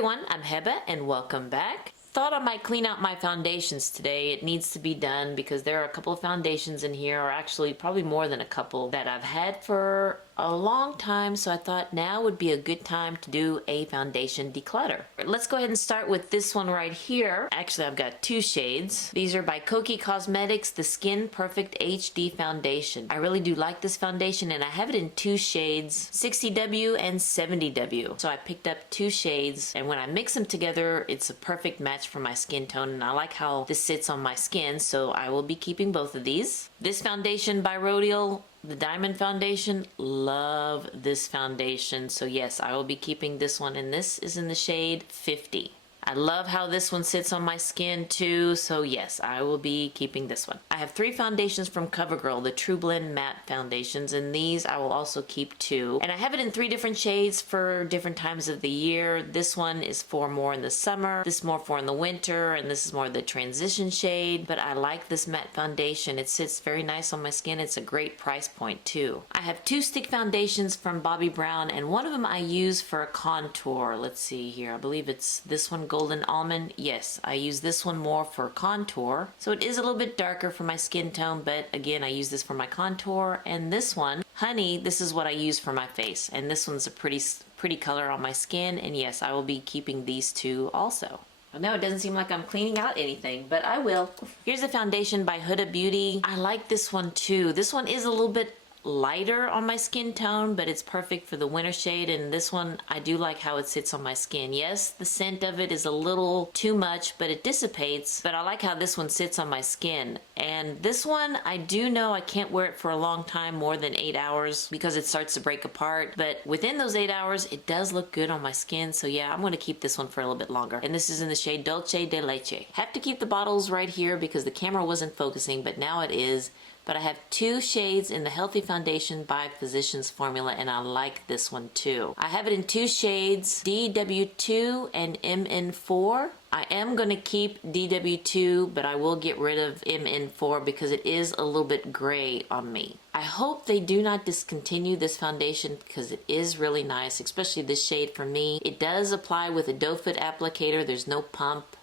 everyone, I'm Heba and welcome back. Thought I might clean out my foundations today. It needs to be done because there are a couple of foundations in here, or actually probably more than a couple, that I've had for a long time, so I thought now would be a good time to do a foundation declutter. Let's go ahead and start with this one right here. Actually, I've got two shades. These are by Kokie Cosmetics, the Skin Perfect HD Foundation. I really do like this foundation and I have it in two shades, 60W and 70W. So I picked up two shades and when I mix them together, it's a perfect match for my skin tone and I like how this sits on my skin, so I will be keeping both of these. This foundation by Rodial, the Diamond Foundation, love this foundation. So yes, I will be keeping this one, and this is in the shade 50. I love how this one sits on my skin too, so yes, I will be keeping this one. I have three foundations from Covergirl, the True Blend Matte Foundations, and these I will also keep too. And I have it in three different shades for different times of the year. This one is for more in the summer, this is more for in the winter, and this is more the transition shade. But I like this matte foundation. It sits very nice on my skin. It's a great price point too. I have two stick foundations from Bobbi Brown, and one of them I use for a contour. Let's see here. I believe it's this one, Golden Almond. Yes, I use this one more for contour. So it is a little bit darker for my skin tone, but again, I use this for my contour. And this one, Honey, this is what I use for my face. And this one's a pretty color on my skin. And yes, I will be keeping these two also. I know it doesn't seem like I'm cleaning out anything, but I will. Here's the foundation by Huda Beauty. I like this one too. This one is a little bit lighter on my skin tone, but it's perfect for the winter shade. And this one, I do like how it sits on my skin. Yes, the scent of it is a little too much, but it dissipates. But I like how this one sits on my skin. And this one, I do know I can't wear it for a long time, more than 8 hours, because it starts to break apart. But within those 8 hours, it does look good on my skin. So yeah, I'm going to keep this one for a little bit longer. And this is in the shade Dolce de Leche. Have to keep the bottles right here because the camera wasn't focusing, but now it is. But I have two shades in the Healthy Foundation by Physicians Formula, and I like this one too. I have it in two shades, DW2 and MN4. I am going to keep DW2, but I will get rid of MN4 because it is a little bit gray on me. I hope they do not discontinue this foundation because it is really nice, especially this shade for me. It does apply with a doe foot applicator. There's no pump.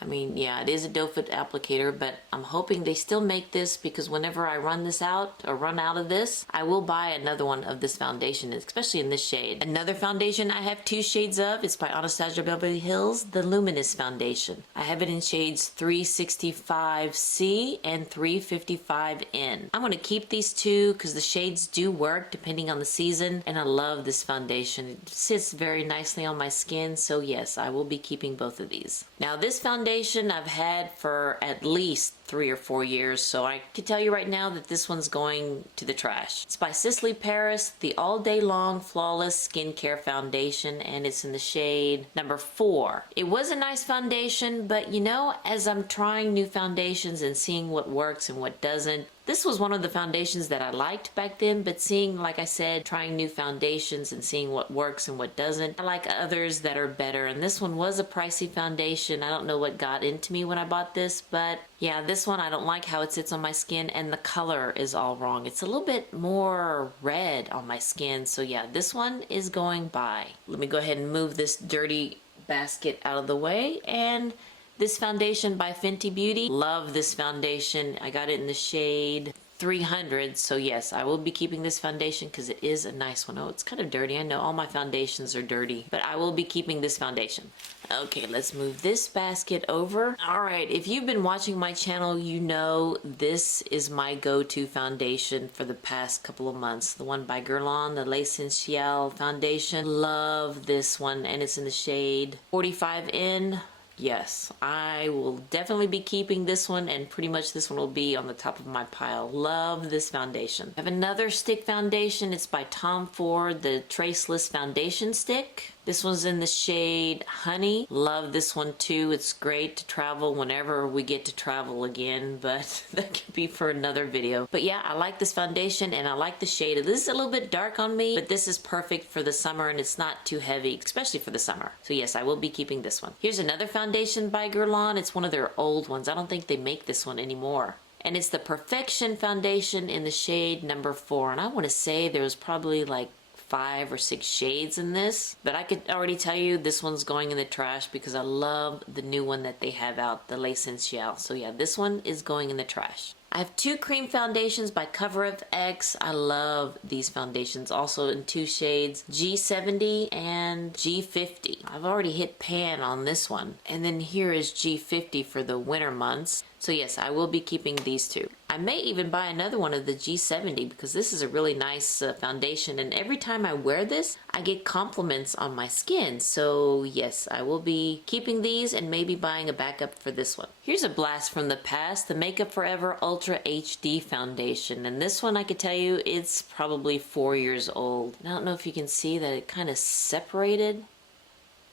I mean, yeah, it is a doe foot applicator, but I'm hoping they still make this because whenever I run this out or run out of this, I will buy another one of this foundation, especially in this shade. Another foundation I have two shades of, it's by Anastasia Beverly Hills, the Luminous Foundation. I have it in shades 365C and 355N. I'm going to keep these two because the shades do work depending on the season, and I love this foundation. It sits very nicely on my skin, so yes, I will be keeping both of these. Now this foundation I've had for at least 3 or 4 years, so I can tell you right now that this one's going to the trash. It's by Sisley Paris, the All Day Long Flawless Skincare Foundation, and it's in the shade number 4. It was a nice foundation, but you know, as I'm trying new foundations and seeing what works and what doesn't, this was one of the foundations that I liked back then, but seeing, like I said, trying new foundations and seeing what works and what doesn't, I like others that are better, and this one was a pricey foundation. I don't know what got into me when I bought this, but yeah, this one I don't like how it sits on my skin, and the color is all wrong. It's a little bit more red on my skin, so yeah, this one is going by. Let me go ahead and move this dirty basket out of the way, and this foundation by Fenty Beauty. Love this foundation. I got it in the shade 300, so yes, I will be keeping this foundation because it is a nice one. Oh, it's kind of dirty. I know all my foundations are dirty, but I will be keeping this foundation. Okay, let's move this basket over. All right, if you've been watching my channel, you know this is my go-to foundation for the past couple of months. The one by Guerlain, the L'Essentiel foundation. Love this one, and it's in the shade 45N. Yes, I will definitely be keeping this one, and pretty much this one will be on the top of my pile. Love this foundation. I have another stick foundation. It's by Tom Ford, the Traceless Foundation Stick. This one's in the shade Honey. Love this one too. It's great to travel whenever we get to travel again, but that could be for another video. But yeah, I like this foundation and I like the shade. This is a little bit dark on me, but this is perfect for the summer and it's not too heavy, especially for the summer. So yes, I will be keeping this one. Here's another foundation by Guerlain. It's one of their old ones. I don't think they make this one anymore. And it's the Perfection Foundation in the shade number 4. And I want to say there was probably like 5 or 6 shades in this, but I could already tell you this one's going in the trash because I love the new one that they have out, the L'Essentiel. So yeah, this one is going in the trash. I have 2 cream foundations by CoverGirl. I love these foundations, also in 2 shades, G70 and G50. I've already hit pan on this one. And then here is G50 for the winter months. So yes, I will be keeping these 2. I may even buy another one of the G70 because this is a really nice foundation, and every time I wear this, I get compliments on my skin. So yes, I will be keeping these and maybe buying a backup for this one. Here's a blast from the past, the Makeup Forever Ultra HD Foundation. And this one, I could tell you, it's probably 4 years old. I don't know if you can see that it kind of separated.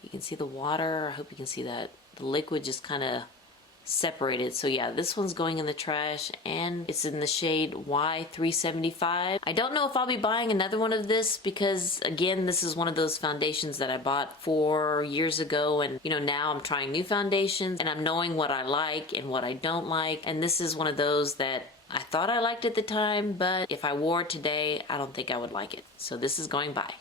You can see the water. I hope you can see that. The liquid just kind of separated. So yeah, this one's going in the trash, and it's in the shade Y375. I don't know if I'll be buying another one of this because, again, this is one of those foundations that I bought 4 years ago, and you know, now I'm trying new foundations and I'm knowing what I like and what I don't like, and this is one of those that I thought I liked at the time, but if I wore it today, I don't think I would like it. So this is going by.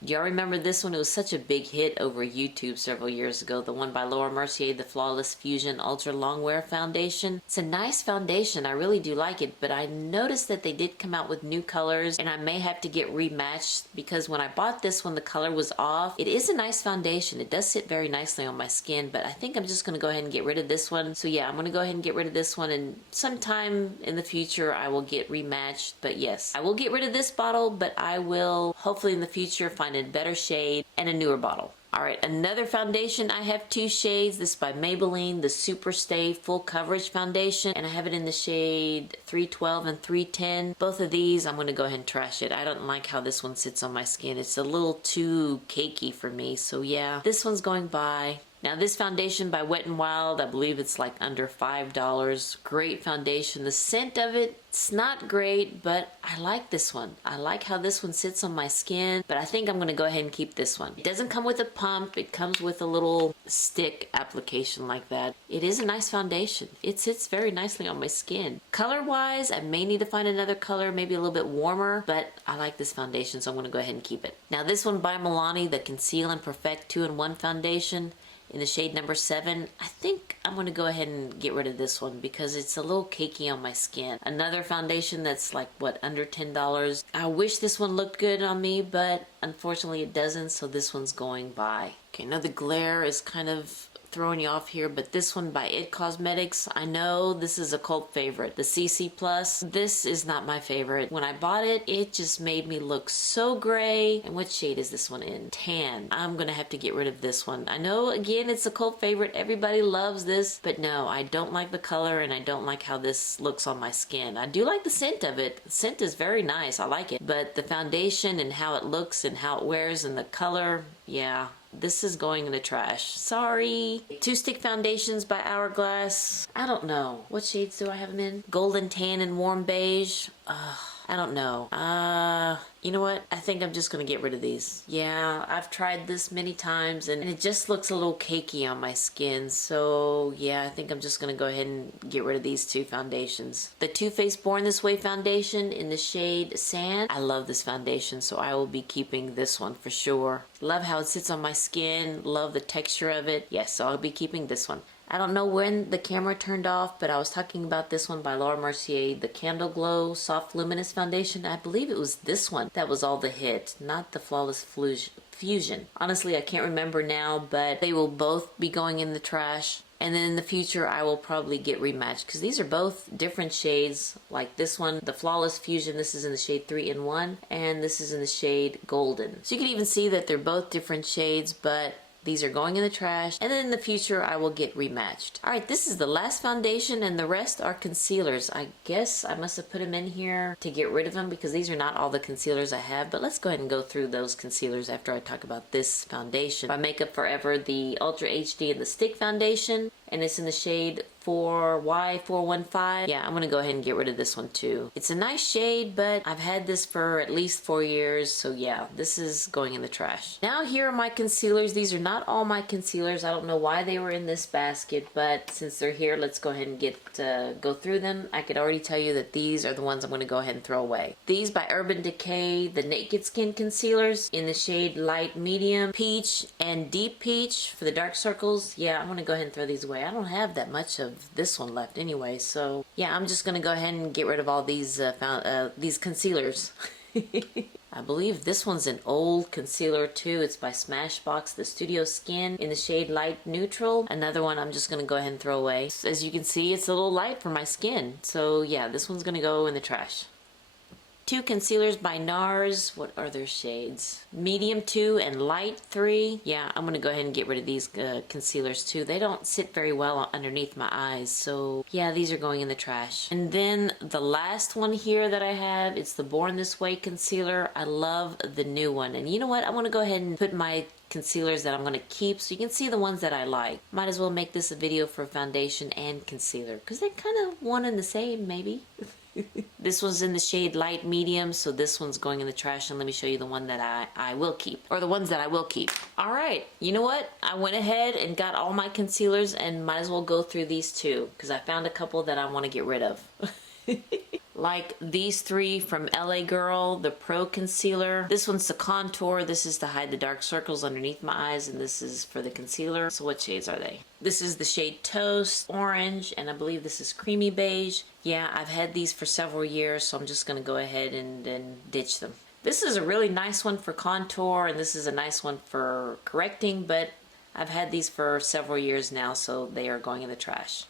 Y'all remember this one? It was such a big hit over YouTube several years ago. The one by Mercier, the Flawless Fusion Ultra Longwear Foundation. It's a nice foundation. I really do like it, but I noticed that they did come out with new colors, and I may have to get rematched because when I bought this one, the color was off. It is a nice foundation. It does sit very nicely on my skin, but I think I'm just going to go ahead and get rid of this one. So yeah, I'm going to go ahead and get rid of this one, and sometime in the future, I will get rematched. But yes, I will get rid of this bottle, but I will hopefully in the future find a better shade and a newer bottle. Alright, another foundation. I have 2 shades. This is by Maybelline, the Super Stay Full Coverage Foundation, and I have it in the shade 312 and 310. Both of these, I'm going to go ahead and trash it. I don't like how this one sits on my skin. It's a little too cakey for me, so yeah, this one's going by. Now this foundation by Wet n Wild, I believe it's like under $5. Great foundation. The scent of it, it's not great, but I like this one. I like how this one sits on my skin, but I think I'm going to go ahead and keep this one. It doesn't come with a pump. It comes with a little stick application like that. It is a nice foundation. It sits very nicely on my skin. Color-wise, I may need to find another color, maybe a little bit warmer, but I like this foundation, so I'm going to go ahead and keep it. Now this one by Milani, the Conceal and Perfect 2-in-1 Foundation, in the shade number 7. I think I'm going to go ahead and get rid of this one because it's a little cakey on my skin. Another foundation that's like, what, under $10. I wish this one looked good on me, but unfortunately it doesn't, so this one's going by. Okay, now the glare is kind of throwing you off here, but this one by It Cosmetics, I know this is a cult favorite. The CC Plus, this is not my favorite. When I bought it, it just made me look so gray. And what shade is this one in? Tan. I'm gonna have to get rid of this one. I know, again, it's a cult favorite. Everybody loves this, but no, I don't like the color and I don't like how this looks on my skin. I do like the scent of it. The scent is very nice. I like it. But the foundation and how it looks and how it wears and the color, yeah. This is going in the trash. Sorry. 2 stick foundations by Hourglass. I don't know. What shades do I have them in? Golden Tan and Warm Beige. I don't know. You know what? I think I'm just gonna get rid of these. Yeah, I've tried this many times and it just looks a little cakey on my skin. So yeah, I think I'm just gonna go ahead and get rid of these 2 foundations. The Too Faced Born This Way foundation in the shade Sand. I love this foundation, so I will be keeping this one for sure. Love how it sits on my skin. Love the texture of it. Yes, so I'll be keeping this one. I don't know when the camera turned off, but I was talking about this one by Mercier, the Candle Glow Soft Luminous Foundation. I believe it was this one that was all the hit, not the Flawless Fusion. Honestly, I can't remember now, but they will both be going in the trash. And then in the future, I will probably get rematched because these are both different shades. Like this one, the Flawless Fusion, this is in the shade 3-in-1, and this is in the shade Golden. So you can even see that they're both different shades, but these are going in the trash, and then in the future I will get rematched. Alright, this is the last foundation and the rest are concealers. I guess I must have put them in here to get rid of them because these are not all the concealers I have, but let's go ahead and go through those concealers after I talk about this foundation. By Makeup Forever, the Ultra HD and the Stick Foundation. and it's in the shade 4Y415. Yeah, I'm gonna go ahead and get rid of this one too. It's a nice shade, but I've had this for at least 4 years, so yeah, this is going in the trash. Now here are my concealers. These are not all my concealers. I don't know why they were in this basket, but since they're here, let's go ahead and go through them. I could already tell you that these are the ones I'm gonna go ahead and throw away. These by Urban Decay, the Naked Skin concealers in the shade light medium, peach, and deep peach for the dark circles. Yeah, I'm gonna go ahead and throw these away. I don't have that much of this one left anyway, so yeah, I'm just gonna go ahead and get rid of all these concealers. I believe this one's an old concealer too. It's by Smashbox, the Studio Skin in the shade light neutral. Another one I'm just gonna go ahead and throw away. As you can see, it's a little light for my skin, so yeah, this one's gonna go in the trash. 2 concealers by NARS. What are their shades? Medium 2 and light 3. Yeah, I'm gonna go ahead and get rid of these concealers too. They don't sit very well underneath my eyes, so yeah, these are going in the trash. And then the last one here that I have, it's the Born This Way concealer. I love the new one, and you know what? I want to go ahead and put my concealers that I'm going to keep so you can see the ones that I like. Might as well make this a video for foundation and concealer because they're kind of one and the same, maybe. This one's in the shade light medium, so this one's going in the trash, and let me show you the one that I will keep, or the ones that I will keep. All right, you know what? I went ahead and got all my concealers, and might as well go through these too because I found a couple that I want to get rid of. Like these 3 from LA Girl, the Pro Concealer. This one's the contour, this is to hide the dark circles underneath my eyes, and this is for the concealer. So what shades are they? This is the shade Toast, Orange, and I believe this is Creamy Beige. Yeah, I've had these for several years, so I'm just gonna go ahead and ditch them. This is a really nice one for contour, and this is a nice one for correcting, but I've had these for several years now, so they are going in the trash.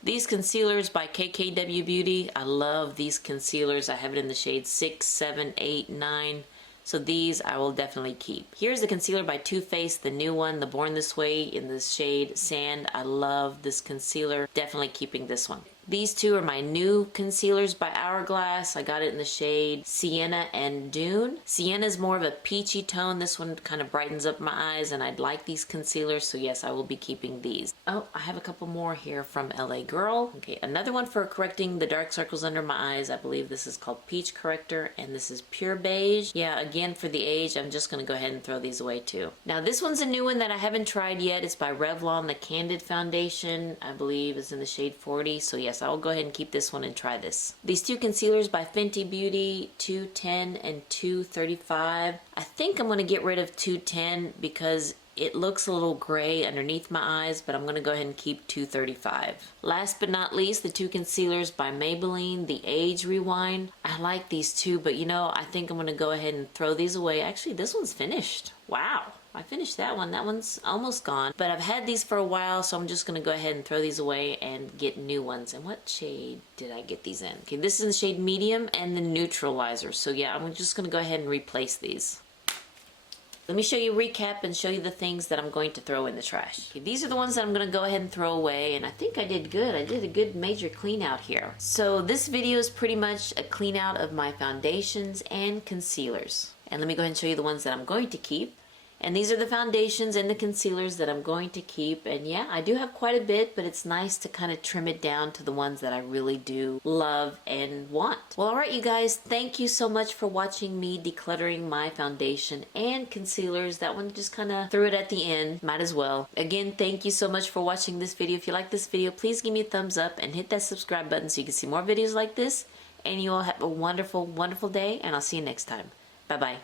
These concealers by KKW Beauty. I love these concealers. I have it in the shades 6, 7, 8, 9. So these I will definitely keep. Here's the concealer by Too Faced, the new one, the Born This Way in the shade Sand. I love this concealer. Definitely keeping this one. These 2 are my new concealers by Hourglass. I got it in the shade Sienna and Dune. Sienna is more of a peachy tone. This one kind of brightens up my eyes, and I'd like these concealers, so yes, I will be keeping these. Oh, I have a couple more here from LA Girl. Okay, another one for correcting the dark circles under my eyes. I believe this is called Peach Corrector, and this is Pure Beige. Yeah, again, for the age, I'm just going to go ahead and throw these away too. Now, this one's a new one that I haven't tried yet. It's by Revlon, the Candid Foundation. I believe is in the shade 40, so yes, I will go ahead and keep this one and try this. These 2 concealers by Fenty Beauty, 210 and 235. I think I'm going to get rid of 210 because it looks a little gray underneath my eyes, but I'm going to go ahead and keep 235. Last but not least, the 2 concealers by Maybelline, the Age Rewind. I like these 2, but you know, I think I'm going to go ahead and throw these away. Actually, this one's finished. Wow. I finished that one. That one's almost gone. But I've had these for a while, so I'm just going to go ahead and throw these away and get new ones. And what shade did I get these in? Okay, this is in the shade Medium and the Neutralizer. So yeah, I'm just going to go ahead and replace these. Let me show you a recap and show you the things that I'm going to throw in the trash. Okay, these are the ones that I'm going to go ahead and throw away, and I think I did good. I did a good major clean out here. So this video is pretty much a clean out of my foundations and concealers. And let me go ahead and show you the ones that I'm going to keep. And these are the foundations and the concealers that I'm going to keep. And yeah, I do have quite a bit, but it's nice to kind of trim it down to the ones that I really do love and want. Well, alright you guys, thank you so much for watching me decluttering my foundation and concealers. That one just kind of threw it at the end. Might as well. Again, thank you so much for watching this video. If you like this video, please give me a thumbs up and hit that subscribe button so you can see more videos like this. And you all have a wonderful, wonderful day, and I'll see you next time. Bye-bye.